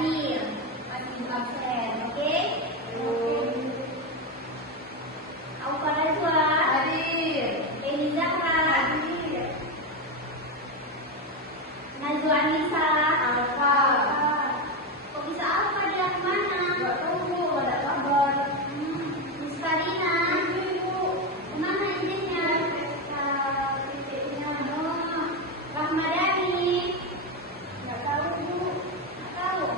hadir, masih absen, oke? Aufa Najwa hadir. Eni Zahra hadir. Najwa Anissa Alfa. Kok bisa Alfa, dia kemana? Gak tahu Bu, ada kabar. Miss Karina kemana izinnya? Titiknya Rahmadani. Gak tahu Bu, gak tahu.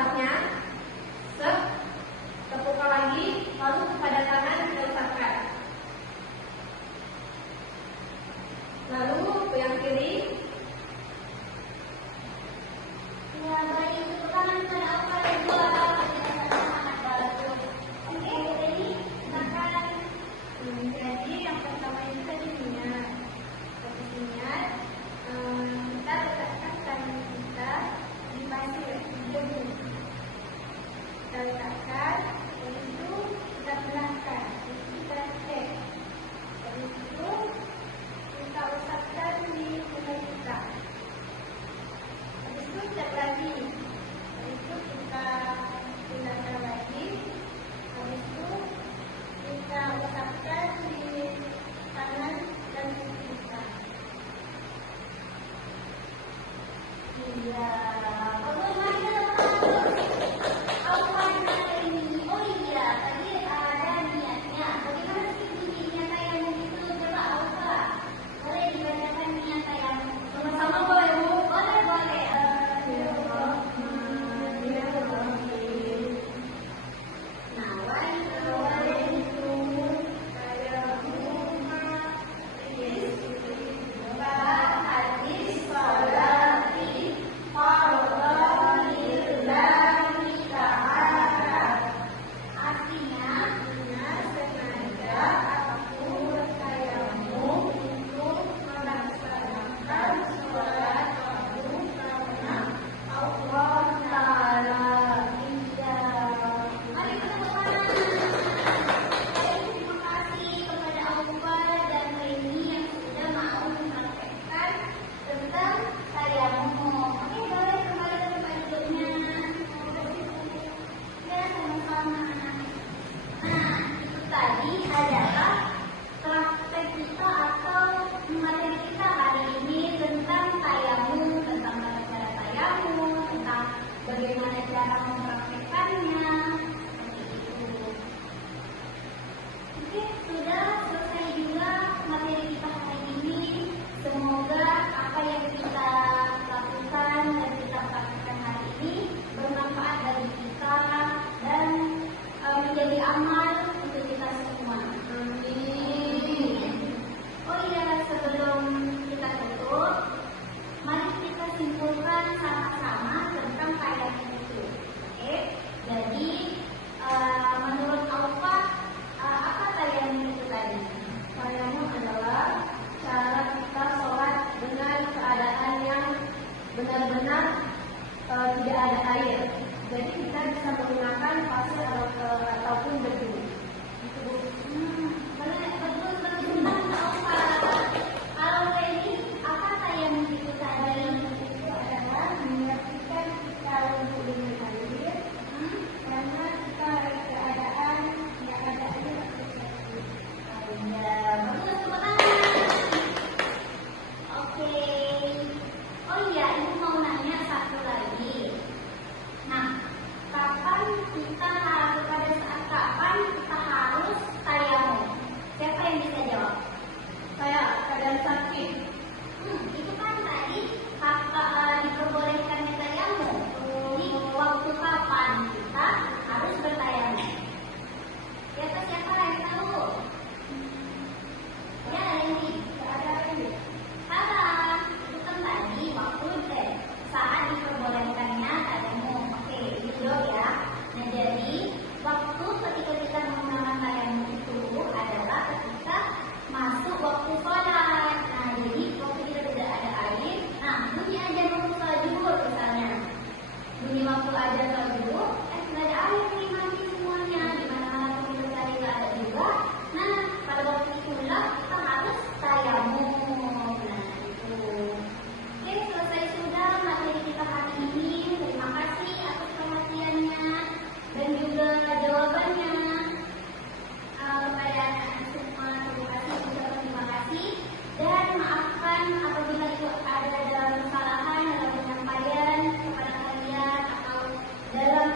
setelahnya, tepukkan lagi, lalu pada tangan diletakkan. Lalu yang kiri. Ya, baik. Tepuk tangan pada apa dua. Sangat bagus. Oke, jadi makan. Jadi yang pertama itu tadi minyak. Minyak, kita letakkan tangan kita di pasir debu. Kita letakkan, habis itu kita benarkan, habis itu kita cek, habis itu kita usapkan di muka kita. Habis itu cek lagi, habis itu kita benarkan lagi, habis itu kita usapkan di tangan dan kaki kita. Iya. Bagus, mari kita tepuk tangan. Apa hari ini? Oh iya, tadi ada niatnya. Bagaimana sih bunyinya tayamum itu? Coba Alfa. Boleh dibacakan niat tayamum. Sama-sama boleh, Bu? Boleh, boleh. Mari kita tepuk tangan. Terima kasih kepada Alfa dan Reni yang sudah mau mempraktekkan tentang tayamum. Oke, boleh kembali ke tempat duduknya. Ya, sama-sama. Nah, itu tadi adalah praktek kita atau materi kita hari ini tentang tayamum, tentang tata cara tayamum, tentang bagaimana cara mempraktekannya. Seperti itu. Oke, sudah selesai juga materi kita hari ini. Semoga apa yang kita lakukan dan kita praktekkan hari ini bermanfaat bagi kita dan menjadi amal untuk kita semua. Amin. Oh iya, sebelum kita tutup, mari kita simpulkan sama-sama tentang tayamum itu. Oke, jadi menurut Alfa, apa tayamum itu tadi? Tayamum adalah cara kita sholat dengan keadaan yang benar-benar tidak ada air. Jadi kita bisa menggunakan pasir ataupun debu. Itu, Bu. Boleh, betul Alfa. Kalau Reni, apa tayamum itu tadi? Itu adalah menyaksikan kita wudhu dengan air, karena kita ada keadaan yang ada air atau sakit. Ya, bagus, tepuk tangan. Oke. Oh iya, ibu mau nanya satu lagi. Nah, kapan kita harus, pada saat kapan kita harus tayamum? Siapa yang bisa jawab? Saya keadaan sakit. Itu kan tadi diperbolehkannya tayamum. Jadi waktu kapan kita harus bertayamum? Siapa yang tahu? Ya, ini ada ini. Salah. Itu kan tadi waktu saat diperbolehkannya tayamum. Oke, itu ya. Nah, jadi waktu ketika kita menggunakan tayamum itu adalah ketika masuk waktu sholat. Nah, jadi waktu kita tidak ada air, nah bunyi aja waktu sholat zuhur misalnya. Bunyi waktu aja sholat zuhur, nggak ada air nih mandi semuanya. Di mana-mana pun kita cari nggak ada juga. Nah, pada waktu itulah kita harus tayamum. Nah, itu. Oke, selesai sudah materi kita hari ini. Terima kasih atas perhatiannya dan juga jawabannya. Kepada anak-anak semua, terima kasih dan maafkan apabila ada dalam kesalahan dalam penyampaian kepada kalian atau dalam